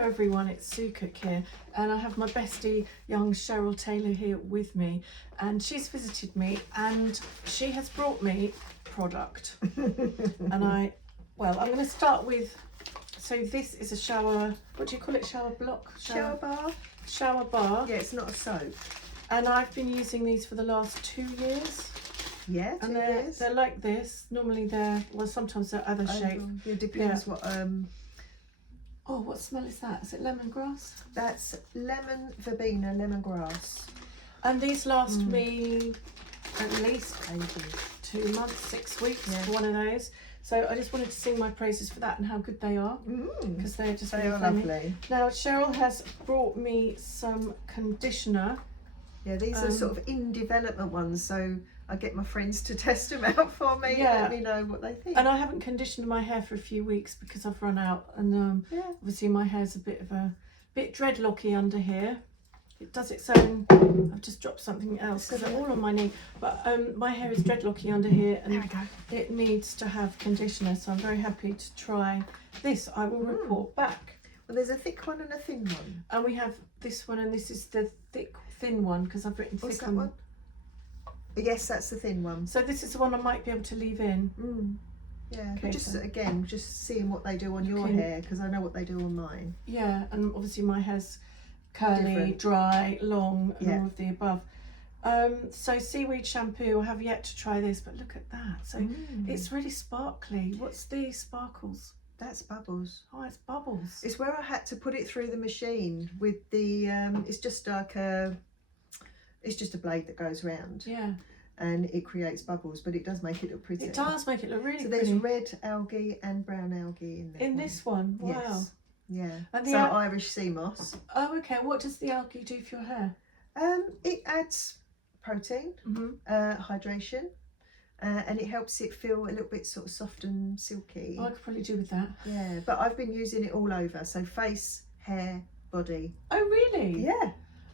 Hello everyone, it's Sue Cook here, and I have my bestie young Cheryl Taylor here with me, and she's visited me and she has brought me product. And I'm going to start with, so this is a shower, what do you call it, shower block? Shower bar? Shower bar. Yeah, it's not a soap. And I've been using these for the last 2 years. Yeah, and 2 years. They're like this. Normally they're, well, sometimes they're other shape. It depends what Oh, what smell is that? Is it lemongrass? that's lemon verbena, lemongrass. And these last me at least maybe 2 months, 6 weeks for one of those. So I just wanted to sing my praises for that and how good they are, because they're just They really are funny. lovely. Now Cheryl has brought me some conditioner. Yeah, these are sort of in development ones, so I get my friends to test them out for me and let me know what they think. And I haven't conditioned my hair for a few weeks because I've run out, and obviously my hair's a bit dreadlocky under here. It does its own. I've just dropped something else because they're all on my knee. But my hair is dreadlocky under here, and it needs to have conditioner. So I'm very happy to try this. I will report back. Well, there's a thick one and a thin one. And we have this one, and this is the thin one because I've written What's thick that one? Yes, that's the thin one. So this is the one I might be able to leave in. Yeah, Okay, but just so again, just seeing what they do on your hair, because I know what they do on mine. Yeah, and obviously my hair's curly, Different. dry, long, and all of the above. So seaweed shampoo, I have yet to try this, but look at that. So it's really sparkly. What's the sparkles? That's bubbles. Oh, it's bubbles. It's where I had to put it through the machine with the it's just like it's just a blade that goes round. Yeah. And it creates bubbles, but it does make it look pretty. It does make it look really pretty. So there's pretty. red algae and brown algae in there. In this one? Wow. Yes. Yeah. And so Irish sea moss. Oh, okay. What does the algae do for your hair? It adds protein, hydration, and it helps it feel a little bit sort of soft and silky. Oh, I could probably do with that. Yeah, but I've been using it all over, so face, hair, body. Oh, really? Yeah.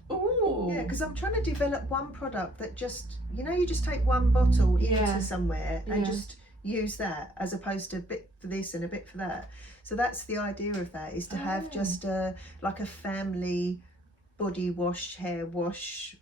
Oh. Yeah, because I'm trying to develop one product that just, you just take one bottle into somewhere and just use that, as opposed to a bit for this and a bit for that. So that's the idea of that, is to have just like a family body wash, hair wash,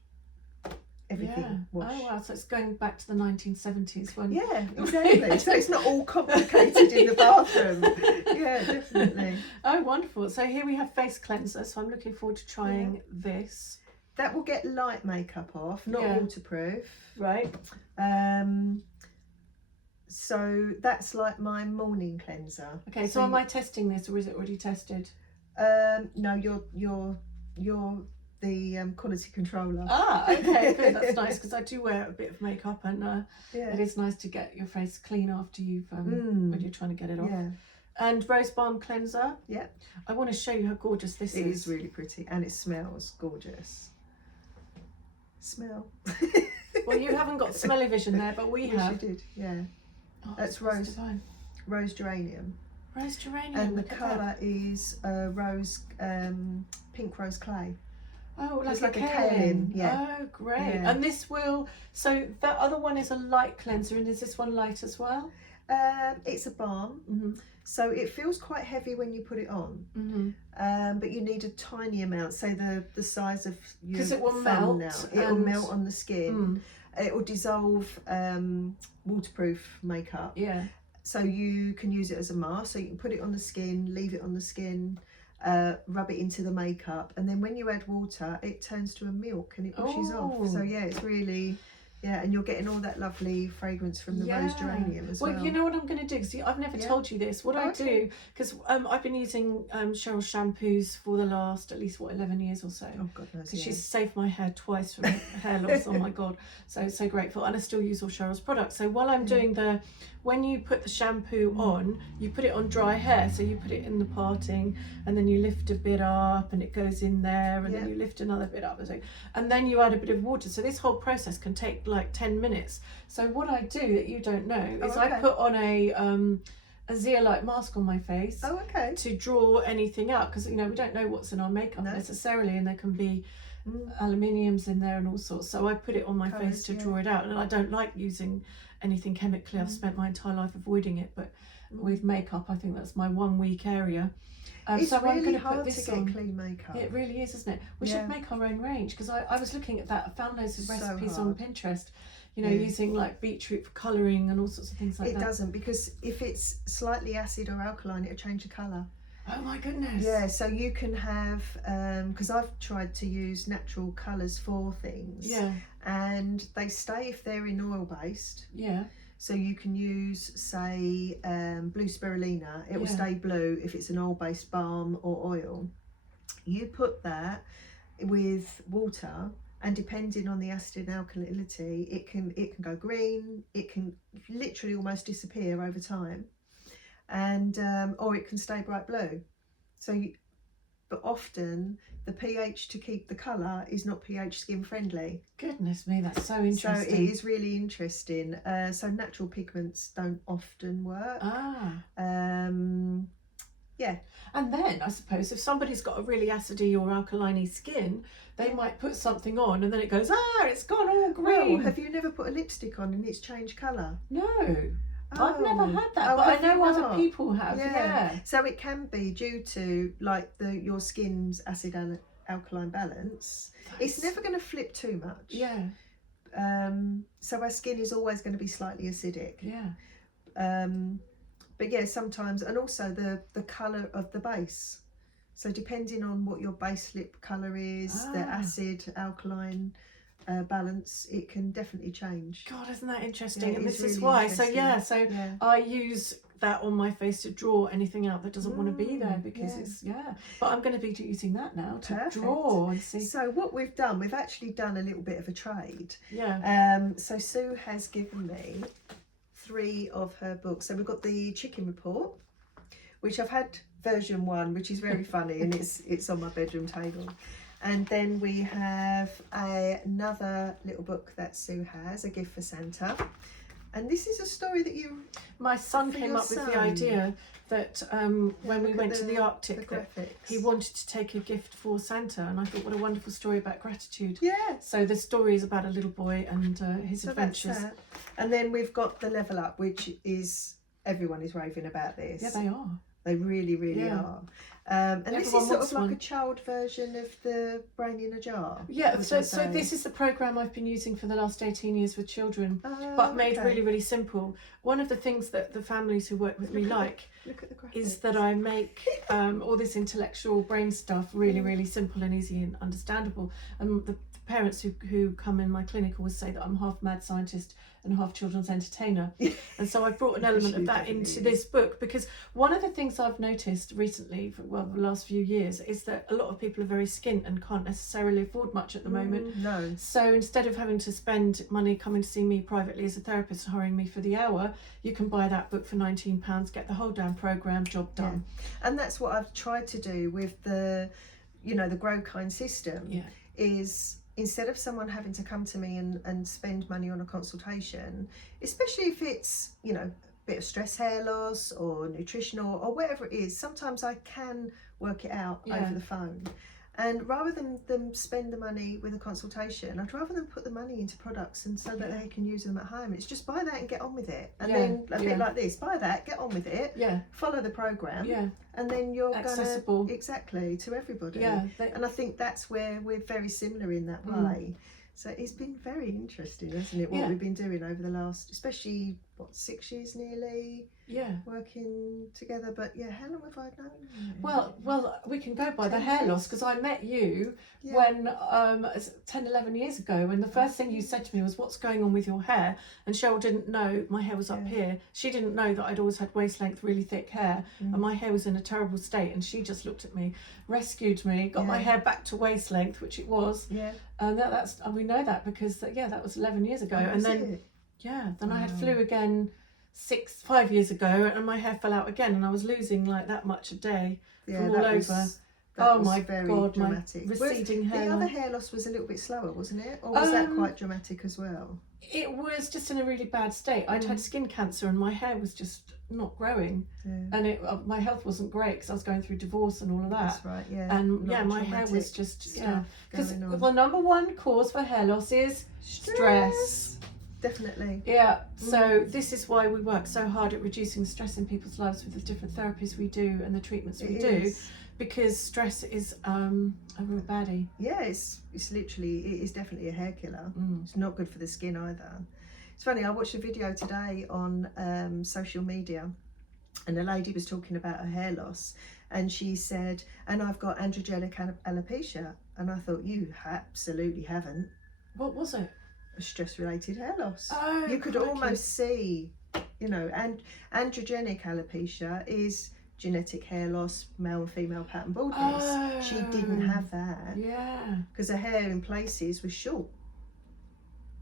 everything wash. Oh wow, so it's going back to the 1970s when... Yeah, exactly. So it's not all complicated in the bathroom. Yeah, definitely. Oh, wonderful. So here we have face cleanser, so I'm looking forward to trying this. That will get light makeup off, not waterproof. Right. So that's like my morning cleanser. Okay, so am I testing this, or is it already tested? No, you're the quality controller. Ah, okay, good. That's nice, because I do wear a bit of makeup, and it is nice to get your face clean after you've when you're trying to get it off. Yeah. And rose balm cleanser. Yeah. I want to show you how gorgeous this is. It is really pretty, and it smells gorgeous. Smell. Well, you haven't got smelly vision there, but we have. You did, yeah. Oh, that's rose geranium. Rose geranium. And the colour is pink rose clay. Oh, it's like a kaolin. Yeah. Oh, great. Yeah. And this will, so that other one is a light cleanser, and is this one light as well? It's a balm, so it feels quite heavy when you put it on, but you need a tiny amount, say the size of your because it will thumb melt. Now. It will melt on the skin. It will dissolve waterproof makeup. Yeah. So you can use it as a mask. So you can put it on the skin, leave it on the skin, rub it into the makeup, and then when you add water, it turns to a milk and it washes off. So yeah, it's really. Yeah, and you're getting all that lovely fragrance from the rose geranium as well. Well, you know what I'm going to do, because I've never told you this. What I do, because I've been using Cheryl shampoos for the last, at least, 11 years or so. Oh, God knows, because she's saved my hair twice from hair loss. Oh, my God. So grateful. And I still use all Cheryl's products. So while I'm doing when you put the shampoo on, you put it on dry hair. So you put it in the parting, and then you lift a bit up, and it goes in there, and then you lift another bit up, and then you add a bit of water. So this whole process can take like 10 minutes. So what I do that you don't know is I put on a zeolite mask on my face to draw anything out, because we don't know what's in our makeup necessarily, and there can be aluminiums in there and all sorts. So I put it on my face to draw it out, and I don't like using anything chemically. I've spent my entire life avoiding it, but with makeup. I think that's my 1 week area. It's so I'm really going hard put to this get on. clean makeup. It really is, isn't it? We Yeah. should make our own range, because I was looking at that. I found loads of So recipes hard. on Pinterest, you know, Yeah. using like beetroot for colouring and all sorts of things like It that. doesn't, because if it's slightly acid or alkaline, it'll change the colour. Oh my goodness. Yeah, so you can have, because I've tried to use natural colours for things. Yeah. And they stay if they're in oil based. Yeah. So you can use, say, blue spirulina. It will stay blue if it's an oil-based balm or oil. You put that with water, and depending on the acid and alkalinity, it can go green. It can literally almost disappear over time, and or it can stay bright blue. So, but often the pH to keep the colour is not pH skin friendly. Goodness me, that's so interesting. So it is really interesting. So natural pigments don't often work. Yeah. And then I suppose if somebody's got a really acidy or alkaline skin, they might put something on and then it goes, it's gone all green. Well, have you never put a lipstick on and it's changed colour? No. I've never had that, but I know other people have. Yeah. So it can be due to like your skin's acid and alkaline balance. It's never going to flip too much. Yeah. So our skin is always going to be slightly acidic. Yeah. But yeah, sometimes, and also the colour of the base. So depending on what your base lip colour is, the acid alkaline balance, it can definitely change. God, isn't that interesting? Yeah, and this really is why. interesting. So I use that on my face to draw anything out that doesn't want to be there, because it's But I'm going to be using that now to draw and see. So what we've done, we've actually done a little bit of a trade. Yeah. So Sue has given me 3 of her books. So we've got the Chicken Report, which I've had version 1, which is very funny, and it's on my bedroom table. And then we have another little book that Sue has, A Gift for Santa. And this is a story that my son came up with the idea that when we went to the Arctic, that he wanted to take a gift for Santa, and I thought, what a wonderful story about gratitude. Yeah. So the story is about a little boy and his adventures. That's that. And then we've got the Level Up, which is, everyone is raving about this. Yeah, they are. They really, really are. And this is sort of like a child version of the Brain in a Jar. Yeah, so this is the programme I've been using for the last 18 years with children, but made really, really simple. One of the things that the families who work with me like is that I make all this intellectual brain stuff really, really simple and easy and understandable. And the parents who come in my clinic always say that I'm half mad scientist and half children's entertainer. And so I brought an element of that into this book, because one of the things I've noticed recently, the last few years, is that a lot of people are very skint and can't necessarily afford much at the moment. No. So instead of having to spend money coming to see me privately as a therapist, hiring me for the hour, you can buy that book for £19, get the whole damn programme, job done. And that's what I've tried to do with the Grow Kind system. Is instead of someone having to come to me and spend money on a consultation, especially if it's, a bit of stress hair loss or nutritional or whatever it is, sometimes I can work it out over the phone. And rather than them spend the money with a consultation, I'd rather them put the money into products and so that they can use them at home. It's just buy that and get on with it. And then a bit like this, buy that, get on with it, follow the programme, and then you're accessible. Exactly, to everybody. And I think that's where we're very similar in that way. So it's been very interesting, hasn't it, what we've been doing over the last, especially, 6 years nearly? Working together. But how long have I known you? Well, we can go by the hair loss, because I met you when 10, 11 years ago, and the first thing you said to me was, what's going on with your hair? And Cheryl didn't know my hair was up here. She didn't know that I'd always had waist length, really thick hair, and my hair was in a terrible state, and she just looked at me, rescued me, got my hair back to waist length, which it was. And we know that because that was 11 years ago. And then I had flu again 5 years ago, and my hair fell out again, and I was losing like that much a day from all over. That was very dramatic. My receding hair. The other hair loss was a little bit slower, wasn't it? Or was that quite dramatic as well? It was just in a really bad state. I'd had skin cancer, and my hair was just not growing, and my health wasn't great because I was going through divorce and all of that. That's right. And my hair was just because the number one cause for hair loss is stress. definitely. Yeah, so this is why we work so hard at reducing stress in people's lives with the different therapies we do and the treatments we do, because stress is a real baddie. Yeah, it's literally, it is definitely a hair killer. It's not good for the skin either. It's funny, I watched a video today on social media, and a lady was talking about her hair loss, and she said, and I've got androgenic alopecia. And I thought, you absolutely haven't. What was it? A stress-related hair loss. Oh, you could almost see, you know, and androgenic alopecia is genetic hair loss, male and female pattern baldness. She didn't have that. Yeah. Because her hair in places was short.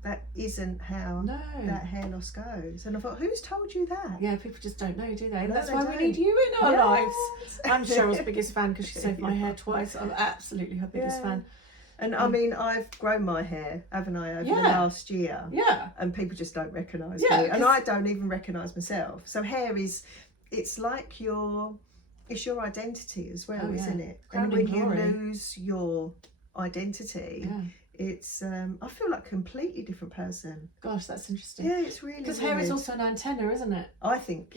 That isn't how that hair loss goes. And I thought, who's told you that? Yeah, people just don't know, do they? No, That's they why don't. we need you in our lives. Yes. I'm Cheryl's biggest fan because she saved my hair twice. I'm absolutely her biggest fan. And I mean, I've grown my hair, haven't I, over the last year? Yeah. And people just don't recognise me. And I don't even recognise myself. So hair is, it's like it's your identity as well, isn't it? And when you lose your identity, it's I feel like a completely different person. Gosh, that's interesting. Yeah, it's really because weird. hair is also an antenna, isn't it? I think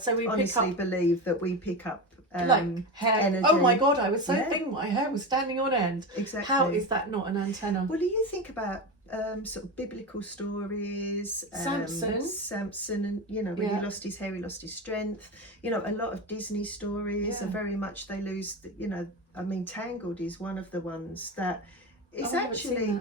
So we honestly believe that we pick up like hair energy. Oh my god, I was so thinking my hair was standing on end. Exactly. How is that not an antenna? Well, do you think about sort of biblical stories, Samson, and you know, when he lost his hair, he lost his strength. You know, a lot of Disney stories are very much, they lose, you know, I mean, Tangled is one of the ones that is actually,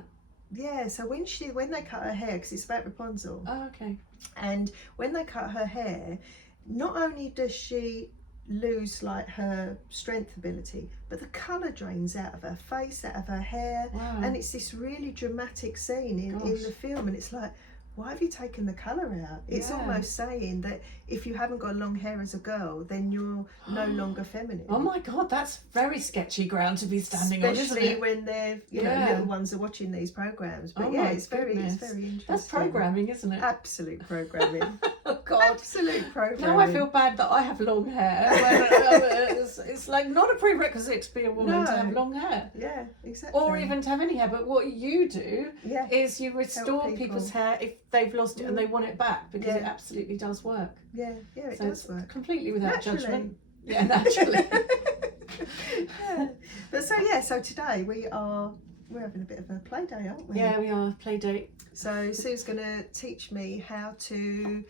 so when they cut her hair, because it's about Rapunzel. Oh, okay. And when they cut her hair, not only does she lose like her strength ability, but the colour drains out of her face, out of her hair. Wow. And it's this really dramatic scene in the film, and it's like, why have you taken the colour out? It's almost saying that if you haven't got long hair as a girl, then you're no longer feminine. Oh my god, that's very sketchy ground to be standing on, isn't especially it? when they're, you know, little ones are watching these programs. But it's very interesting. That's programming, isn't it? Absolute programming. Oh god, absolute programming. Now I feel bad that I have long hair. It's like not a prerequisite to be a woman to have long hair. Yeah, exactly. Or even to have any hair. But what you do is you restore people's hair if they've lost it and they want it back, because it absolutely does work. Yeah, it does work. Completely without judgment. Yeah, naturally. But so today we're having a bit of a play day, aren't we? Yeah, we are. Play date. So Sue's going to teach me how to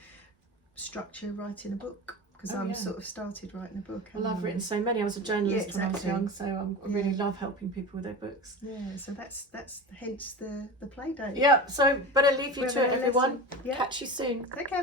structure writing a book, because I'm sort of started writing a book. Well, I've written so many. I was a journalist when I was young, so I really love helping people with their books. Yeah, so that's hence the play date. Yeah, so better leave you to it, everyone. Yeah. Catch you soon. Take care.